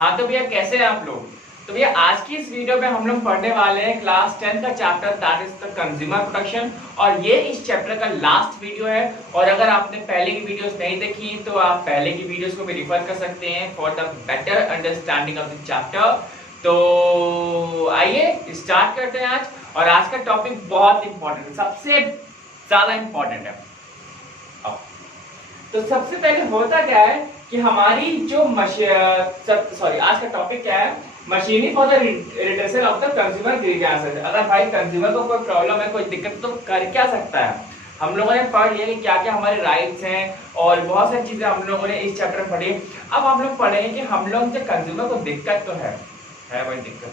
हाँ तो भैया कैसे हैं आप लोग। तो भैया आज की इस वीडियो में हम लोग पढ़ने वाले हैं क्लास 10 का chapter that is the consumer protection. और ये इस चैप्टर का लास्ट वीडियो है। और अगर आपने पहले की वीडियोस नहीं देखी तो आप पहले की वीडियोस को भी रिफर कर सकते हैं for the better understanding of the chapter. तो आइए स्टार्ट करते हैं आज। और आज का टॉपिक बहुत इंपॉर्टेंट है, सबसे ज्यादा इंपॉर्टेंट है। तो सबसे पहले होता क्या है कि हमारी जो आज का टॉपिक क्या है, machining for the redressal of the consumer grievances. अगर भाई कंज्यूमर को कोई प्रॉब्लम है, कोई दिक्कत, तो कर क्या सकता है। हम लोगों ने पढ़ लिया कि क्या क्या हमारे राइट्स हैं और बहुत सारी चीजें हम लोगों ने इस चैप्टर में पढ़ी। अब हम लोग पढ़ेंगे कि हम लोग जो कंज्यूमर को दिक्कत तो है भाई दिक्कत,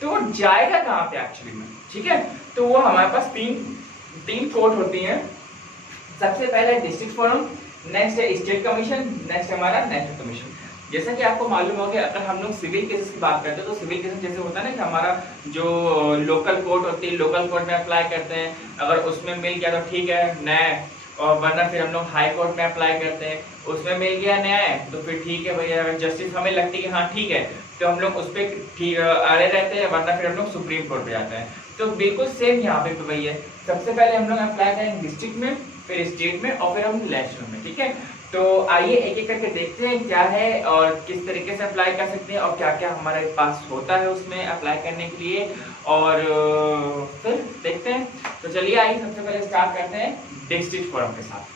तो वो जाएगा कहाँ पे एक्चुअली में। ठीक है, तो वो हमारे पास तीन कोड होती हैं। सबसे पहले डिस्ट्रिक्ट फोरम, नेक्स्ट है स्टेट कमीशन, नेक्स्ट हमारा नेशनल कमीशन। जैसा कि आपको मालूम हो कि अगर हम लोग सिविल केसेस की बात करते हैं तो सिविल केसेस जैसे होता है ना कि हमारा जो लोकल कोर्ट होती है, लोकल कोर्ट में अप्लाई करते हैं। अगर उसमें मिल गया तो ठीक है न्याय, और वरना फिर हम लोग हाई कोर्ट में अप्लाई करते हैं, उसमें मिल गया न्याय तो फिर ठीक है भैया, जस्टिस हमें लगती है कि हाँ ठीक है तो हम लोग उस पर अड़े रहते हैं, वरना फिर हम लोग सुप्रीम कोर्ट पे जाते हैं। तो बिल्कुल सेम यहाँ पे भैया, सबसे पहले हम लोग अप्लाई करेंगे डिस्ट्रिक्ट में, फिर स्टेट में और फिर हम नेशनल में। ठीक है, तो आइए एक एक करके देखते हैं क्या है और किस तरीके से अप्लाई कर सकते हैं और क्या क्या हमारे पास होता है उसमें अप्लाई करने के लिए, और फिर देखते हैं। तो चलिए आइए सबसे पहले स्टार्ट करते हैं डिस्ट्रिक्ट फोरम के साथ।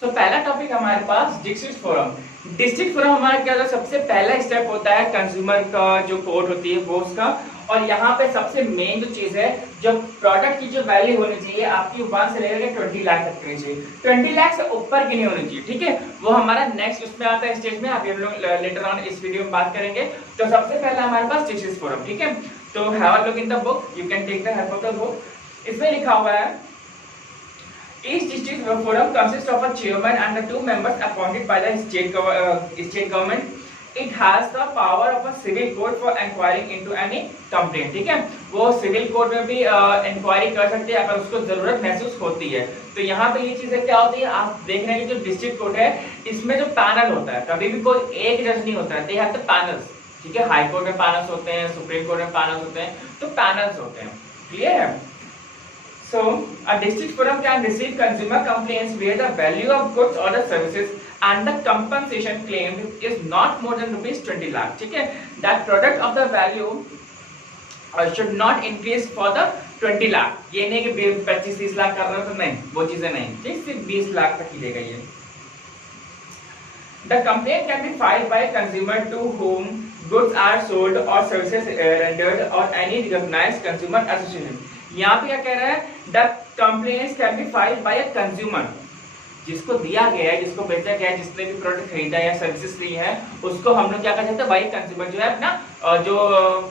तो पहला टॉपिक हमारे पास डिस्ट्रिक्ट फोरम। डिस्ट्रिक्ट फोरम हमारा क्या होता है, सबसे पहला स्टेप होता है कंज्यूमर का जो कोर्ट होती है वो उसका। और यहाँ पे सबसे मेन जो चीज है, जब प्रोडक्ट की जो वैल्यू होनी चाहिए आपकी 1 से लेकर 20 लाख तक होनी चाहिए, 20 लाख से ऊपर की नहीं होनी चाहिए। ठीक है, वो हमारा नेक्स्ट उसमें आता है स्टेज में, अभी हम लोग लेटर ऑन इस वीडियो में बात करेंगे। तो सबसे पहला हमारे पास डिस्ट्रिक्ट फोरम। ठीक है, तो have a look in the book, you can take the help of the book. इसमें लिखा हुआ है each district forum consists of a chairman and the 2 members appointed by the state government. It has the power of a civil court for inquiring into any complaint. ठीक है, वो civil court में भी inquiry कर सकते हैं अगर उसको जरूरत महसूस होती है। तो यहाँ पे ये चीजें क्या होती है, आप देख रहे हैं कि जो डिस्ट्रिक्ट कोर्ट है इसमें जो पैनल होता है, कभी भी कोई एक जज नहीं होता है, दे हैव द पैनल्स। ठीक है, हाई कोर्ट में पैनल्स होते हैं, सुप्रीम कोर्ट में पैनल्स होते हैं, तो पैनल्स होते हैं। क्लियर है? So, a district forum can receive consumer complaints where the value of goods or the services and the compensation claimed is not more than rupees 20 lakh. ठीक है, that product of the value should not increase for the 20 lakh. ये नहीं कि 25-30 लाख कर रहे हो तो नहीं, वो चीजें नहीं, ठीक, सिर्फ 20 लाख तक ही देगा ये। The complaint can be filed by a consumer to whom goods are sold or services rendered or any recognized consumer association. यहाँ पे क्या कह रहा है, the complaints can be filed by a consumer, जिसको दिया गया है, जिसको बेचा गया है, जिसने भी प्रोडक्ट खरीदा है या सर्विसेज ली है, उसको हम लोग क्या कर सकते हैं भाई, कंज्यूमर जो है अपना जो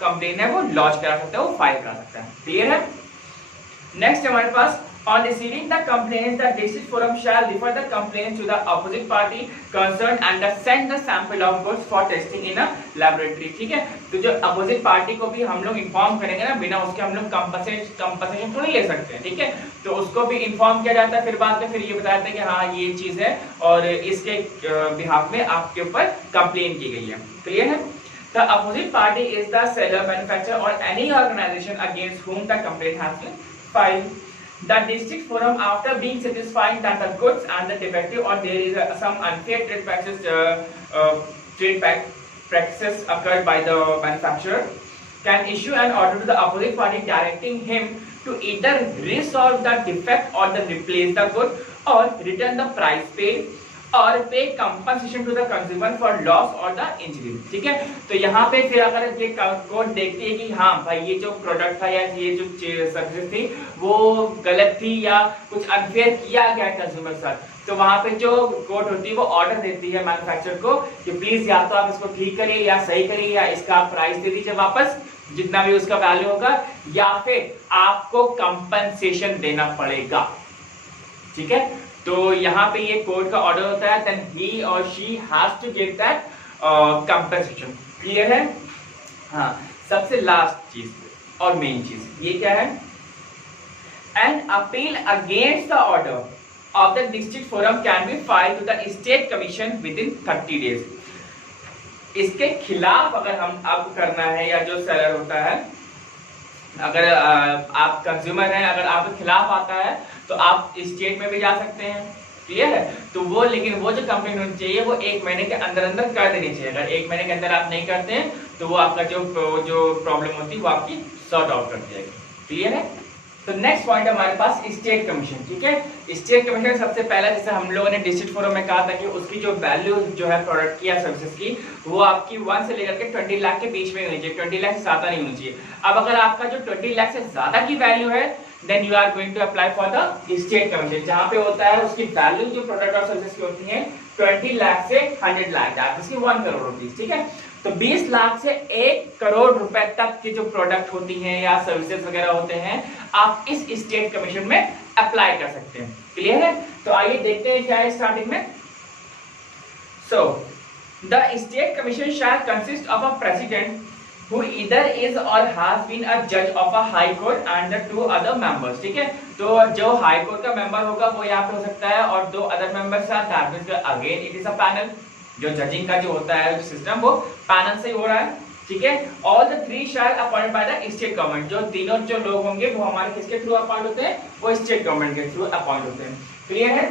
कंप्लेन है वो लॉन्च करा सकता है, वो फाइल करा सकता है। क्लियर है? नेक्स्ट हमारे पास on receiving the complaints, the district forum shall refer the complaints to the opposite party concerned and send the sample of goods for testing in a laboratory. ठीक है, तो जो अपोजिट पार्टी को भी हम लोग इन्फॉर्म करेंगे ना, बिना उसके हम लोग कंपनसेशन थोड़ी ले सकते हैं। ठीक है, तो उसको भी इन्फॉर्म किया जाता है, फिर बाद में फिर ये बताया जाता है कि हाँ ये चीज है और इसके बिहाफ में आपके ऊपर कंप्लेन की गई है। क्लियर है? The opposite party is the seller, manufacturer or any organization against whom the complaint has been filed. The district forum, after being satisfied that the goods and the defective or there is some unfair trade practices occurred by the manufacturer, can issue an order to the opposite party directing him to either resolve the defect or the replace the good or return the price paid और pay compensation to the consumer for loss और the injury. ठीक है, तो यहाँ पे फिर अगर ये कोर्ट देखती है कि हाँ भाई ये जो प्रोडक्ट था या ये जो सर्विस थी वो गलत थी या कुछ अनफेयर किया गया कंज्यूमर के साथ, तो वहां पे जो कोर्ट होती है वो ऑर्डर देती है मैन्युफैक्चरर को कि प्लीज या तो आप इसको ठीक करिए या सही करिए या इसका प्राइस दे दीजिए वापस, जितना भी उसका वैल्यू होगा, या फिर आपको कंपनसेशन देना पड़ेगा। ठीक है, तो यहाँ पे ये कोर्ट का ऑर्डर होता है, then he or she has to give that compensation. Clear है? हाँ, सबसे लास्ट चीज और मेन चीज ये क्या है, an appeal against the order of the district forum can be filed to the state commission within 30 days. इसके खिलाफ अगर हम आपको करना है, या जो सेलर होता है, अगर आप कंज्यूमर हैं, अगर आपके खिलाफ आता है तो आप स्टेट में भी जा सकते हैं, क्लियर है। तो वो, लेकिन वो जो कंप्लेंट होनी चाहिए वो 1 महीने के अंदर अंदर कर देनी चाहिए। अगर 1 महीने के अंदर आप नहीं करते हैं तो वो आपका जो प्रॉब्लम होती है वो आपकी सॉर्ट आउट कर जाएगी, क्लियर है। तो नेक्स्ट पॉइंट हमारे पास स्टेट कमीशन, ठीक है। स्टेट कमीशन सबसे पहला, जैसे हम लोगों ने डिस्ट्रिक्ट फोरम में कहा था कि उसकी जो वैल्यू जो है प्रोडक्ट की या सर्विसेज की, वो आपकी 1 से लेकर के 20 लाख के बीच में होनी चाहिए, 20 लाख से ज्यादा नहीं होनी चाहिए। अब अगर आपका जो 20 लाख से ज्यादा की वैल्यू है, then you are going to apply for the state commission, जहां पे होता है उसकी वैल्यू जो प्रोडक्ट और सर्विसेज की होती है 20 लाख से 100 लाख, इसकी 1 करोड़ रुपीज, ठीक है। तो 20 लाख से 1 करोड़ रुपए तक की जो प्रोडक्ट होती हैं या सर्विसेज वगैरह होते हैं, आप इस स्टेट कमीशन में अप्लाई कर सकते हैं, क्लियर है। तो आइए देखते हैं क्या है स्टार्टिंग में। So the state commission shell consist of a president who either is or has been a judge of a high court and the 2 other members, ठीक है। तो जो हाई कोर्ट का मेंबर होगा वो यहाँ पे हो सकता है, और 2 अदर मेंबर्स हैं, that means again it is a panel. जो जजिंग का जो होता है जो सिस्टम, वो पैनल से ही हो रहा है, ठीक है। All the 3 shall appointed by the state government, जो तीनों जो लोग होंगे वो हमारे किसके थ्रू अपॉइंट होते हैं, वो स्टेट गवर्नमेंट के थ्रू अपॉइंट होते हैं, क्लियर है।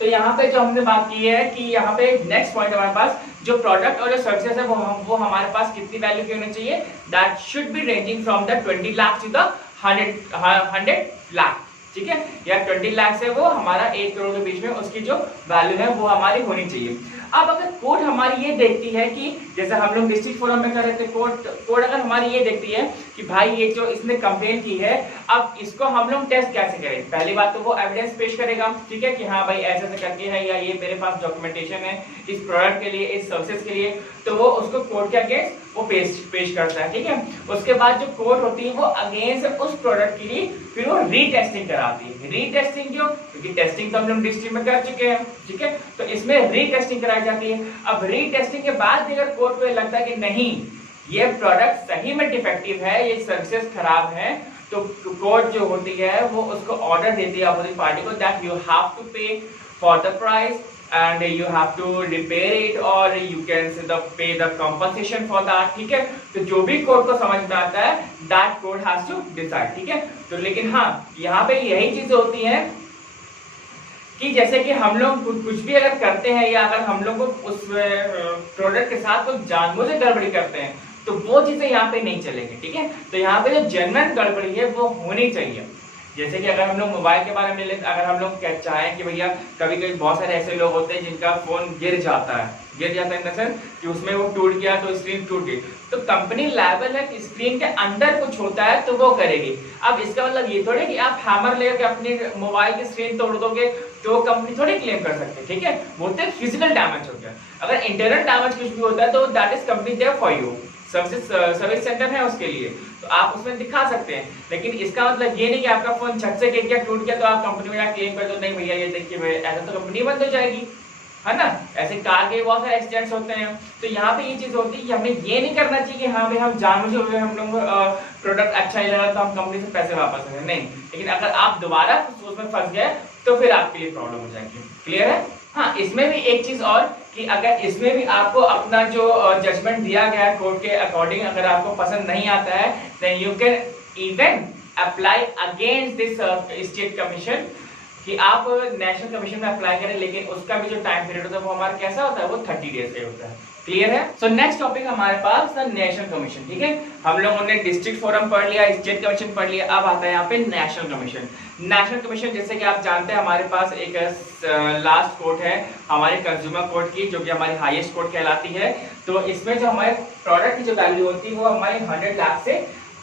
तो यहाँ पे जो हमने बात की है कि यहाँ पे नेक्स्ट पॉइंट हमारे पास जो प्रोडक्ट और जो सर्विसेज है वो हमारे पास कितनी वैल्यू की होनी चाहिए, that should be ranging from the 20 lakh to the 100 lakh, ठीक है। या 20 लाख से वो हमारा 1 करोड़ के बीच में उसकी जो वैल्यू है वो हमारी होनी चाहिए। अब अगर कोर्ट हमारी ये देखती है कि जैसे हम लोग डिस्ट्रिक्ट फोरम में कर रहे थे, कोर्ट अगर हमारी ये देखती है कि भाई ये जो इसने कंप्लेंट की है, अब इसको हम लोग टेस्ट कैसे करें। पहली बात तो वो एविडेंस पेश करेगा, ठीक है, कि हाँ भाई ऐसे ऐसे करके है, या ये मेरे पास डॉक्यूमेंटेशन है इस प्रोडक्ट के लिए, इस सर्विसेज के लिए, तो वो उसको कोर्ट के अगेंस्ट वो पेश करता है, ठीक है। उसके बाद जो कोर्ट होती है वो अगेंस्ट उस प्रोडक्ट के लिए फिर वो रीटेस्टिंग कराती है। रीटेस्टिंग क्यों? क्योंकि टेस्टिंग तो हम लोग डिस्ट्रिक्ट में कर चुके हैं, ठीक है, तो इसमें रीटेस्टिंग कराई जाती है। अब रीटेस्टिंग के बाद अगर कोर्ट को लगता है कि नहीं ये प्रोडक्ट सही में डिफेक्टिव है, ये सर्विसेज खराब है, तो कोर्ट जो होती है वो उसको ऑर्डर देती है अपोजिट पार्टी को, दैट यू हैव टू पे for the price and you have to repair it or you can pay the compensation for that, ठीक है। तो जो भी कोर्ट को समझ में आता है that court has to decide, ठीक है। तो लेकिन हाँ, यहाँ पे यही चीजें होती हैं कि जैसे कि हम लोग कुछ भी अगर करते हैं, या अगर हम लोग उस प्रोडक्ट के साथ कुछ जानबूझ से गड़बड़ी करते हैं, तो वो चीजें यहाँ पे नहीं चलेगी, ठीक है। तो यहाँ पे जो जेन्युइन गड़बड़ी है वो होनी चाहिए। जैसे कि अगर हम लोग मोबाइल के बारे में लेते, अगर हम लोग चाहें कि भैया कभी कभी बहुत सारे ऐसे लोग होते हैं जिनका फोन गिर जाता है कि उसमें वो टूट गया तो स्क्रीन टूट गई, तो कंपनी लायबल है कि स्क्रीन के अंदर कुछ होता है तो वो करेगी। अब इसका मतलब ये थोड़ी कि आप हैमर लेकर अपनी मोबाइल की स्क्रीन तोड़ दोगे तो कंपनी थोड़ी क्लेम कर सकती है, ठीक है। वो तो फिजिकल डैमेज हो गया। अगर इंटरनल डैमेज कुछ भी होता है तो that is company there for you, service centre है उसके लिए, तो आप उसमें दिखा सकते हैं। लेकिन इसका मतलब ये नहीं कि आपका फोन छत से गिर गया टूट गया तो आप कंपनी में क्लेम कर दो, नहीं भैया ये देखिए भैया, ऐसा तो कंपनी बंद हो जाएगी, है ना। ऐसे कार के बहुत सारे एक्सीडेंट्स होते हैं। तो यहाँ पे ये चीज होती है कि हमें ये नहीं करना चाहिए कि हाँ भाई हम जानबूझ के हम लोग प्रोडक्ट अच्छा ही लगा तो हम कंपनी से पैसे वापस करें, नहीं। लेकिन अगर आप दोबारा उसमें फंस गए तो फिर आपके लिए प्रॉब्लम हो जाएगी, क्लियर है। हाँ, इसमें भी एक चीज और कि अगर इसमें भी आपको अपना जो जजमेंट दिया गया है कोर्ट के अकॉर्डिंग अगर आपको पसंद नहीं आता है, then you can even apply against this state commission, कि आप नेशनल कमीशन में अप्लाई करें, लेकिन उसका भी जो टाइम पीरियड होता है वो हमारा कैसा होता है, वो 30 डेज का होता है, क्लियर है। सो नेक्स्ट टॉपिक हमारे पास द नेशनल कमीशन, ठीक है। हम लोगों ने डिस्ट्रिक्ट फोरम पढ़ लिया, स्टेट कमीशन पढ़ लिया, अब आता है यहाँ पे नेशनल कमीशन। नेशनल कमीशन जैसे कि आप जानते हैं हमारे पास एक लास्ट कोर्ट है हमारे कंज्यूमर कोर्ट की, जो कि हमारी हाईएस्ट कोर्ट कहलाती है। तो इसमें जो हमारे प्रोडक्ट की जो वैल्यू होती है वो हमारी 100 लाख से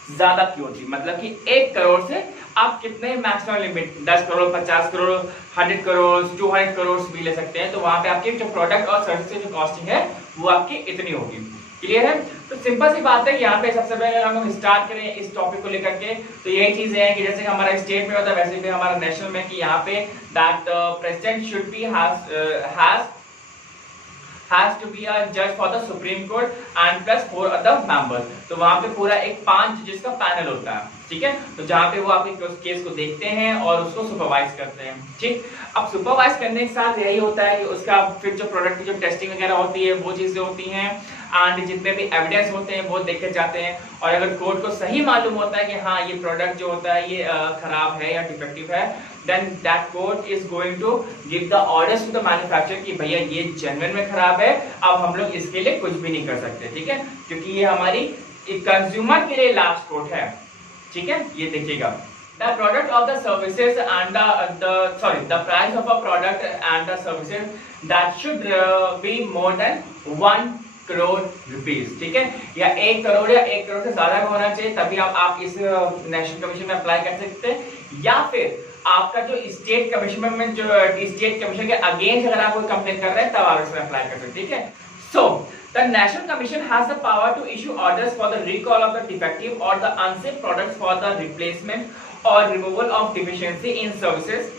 ज्यादा की होती है, मतलब कि 1 करोड़ से आप कितने मैक्सिमम लिमिट 10 करोड़ 50 करोड़ 100 करोड़ 200 करोड़ भी ले सकते हैं। तो वहां पे आपकी जो प्रोडक्ट और सर्विस की जो कॉस्टिंग है वो आपकी इतनी होगी, क्लियर है। तो सिंपल सी बात है, यहाँ पे सबसे पहले हम लोग स्टार्ट करें इस टॉपिक को लेकर के, तो यही चीजें हैं कि जैसे कि हमारा स्टेट में होता है वैसे भी हमारा नेशनल में, कि यहाँ पे that president should be has has to be a judge for the Supreme Court and plus 4 other members। तो वहाँ पे पूरा एक 5 जजेस का पैनल होता है, ठीक है। तो जहाँ पे वो आपके केस को देखते हैं और उसको सुपरवाइज करते हैं, ठीक। अब सुपरवाइज करने के साथ यही होता है कि उसका फिर जो प्रोडक्ट की जो टेस्टिंग वगैरह होती है वो चीजें होती हैं, एंड जितने भी एविडेंस होते हैं वो देखे जाते हैं। और अगर कोर्ट को सही मालूम होता है कि हाँ ये प्रोडक्ट जो होता है ये खराब है या डिफेक्टिव है, then that court is going to give the orders to the manufacturer कि भैया ये जेन्युइन में खराब है, अब हम लोग इसके लिए कुछ भी नहीं कर सकते, ठीक है, क्योंकि ये हमारी कंज्यूमर के लिए लास्ट कोर्ट है, ठीक है। ये देखिएगा, the product of the services and the price of a product and the services that should be more than 1 crore rupees, ठीक है, या 1 करोड़ या 1 करोड़ से ज्यादा होना चाहिए, तभी आप इस नेशनल कमीशन में अप्लाई कर सकते हैं। या फिर आपका जो स्टेट कमीशन में जो स्टेट कमीशन के अगेंस्ट अगर आप कोई कंप्लेन कर रहे हैं तब आप इसमें अप्लाई कर सकते हैं, ठीक है। So the national commission has the power to issue orders for the recall of the defective और the unsafe products for the replacement और removal of deficiency in services.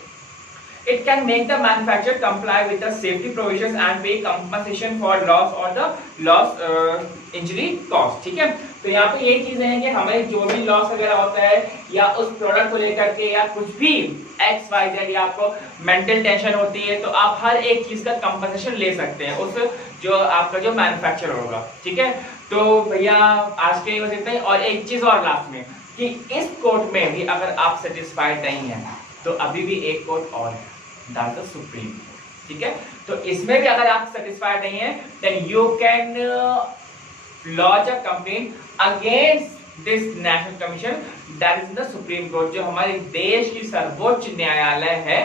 It can make the manufacturer comply with the safety provisions and pay compensation for loss or the loss injury cost, ठीक है। तो यहाँ पे यही चीजें हैं कि हमें जो भी लॉस वगैरह होता है या उस प्रोडक्ट को लेकर के या कुछ भी XYZ या आपको मेंटल टेंशन होती है तो आप हर एक चीज का कंपनसेशन ले सकते हैं उस जो आपका जो मैन्युफैक्चरर होगा, ठीक है। तो भैया आज के लिए बस इतना ही। और एक चीज और लास्ट में कि इस कोर्ट में भी अगर आप सेटिस्फाइड नहीं है तो अभी भी एक कोर्ट और है, दैट द सुप्रीम कोर्ट, ठीक है। तो इसमें भी अगर आप सेटिस्फाइड नहीं है then you can launch a complaint against this national commission, that is the supreme court, जो हमारे देश की सर्वोच्च न्यायालय है,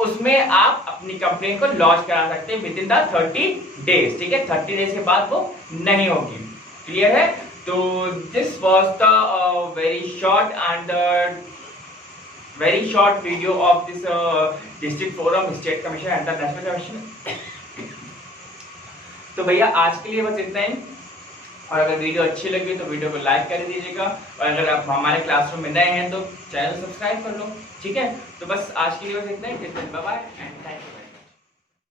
उसमें आप अपनी कंप्लेंट को लॉन्च करा सकते हैं विद इन द 30 डेज, ठीक है। 30 डेज के बाद वो नहीं होगी, क्लियर है। तो this was the very short and very short video of this district forum, state commission and the national commission। तो भैया आज के लिए बस इतना ही। और अगर वीडियो अच्छी लगी तो वीडियो को लाइक कर दीजिएगा, और अगर आप हमारे क्लासरूम में नए हैं तो चैनल सब्सक्राइब कर लो, ठीक है। तो बस आज के लिए बस इतना ही, bye bye and thank you.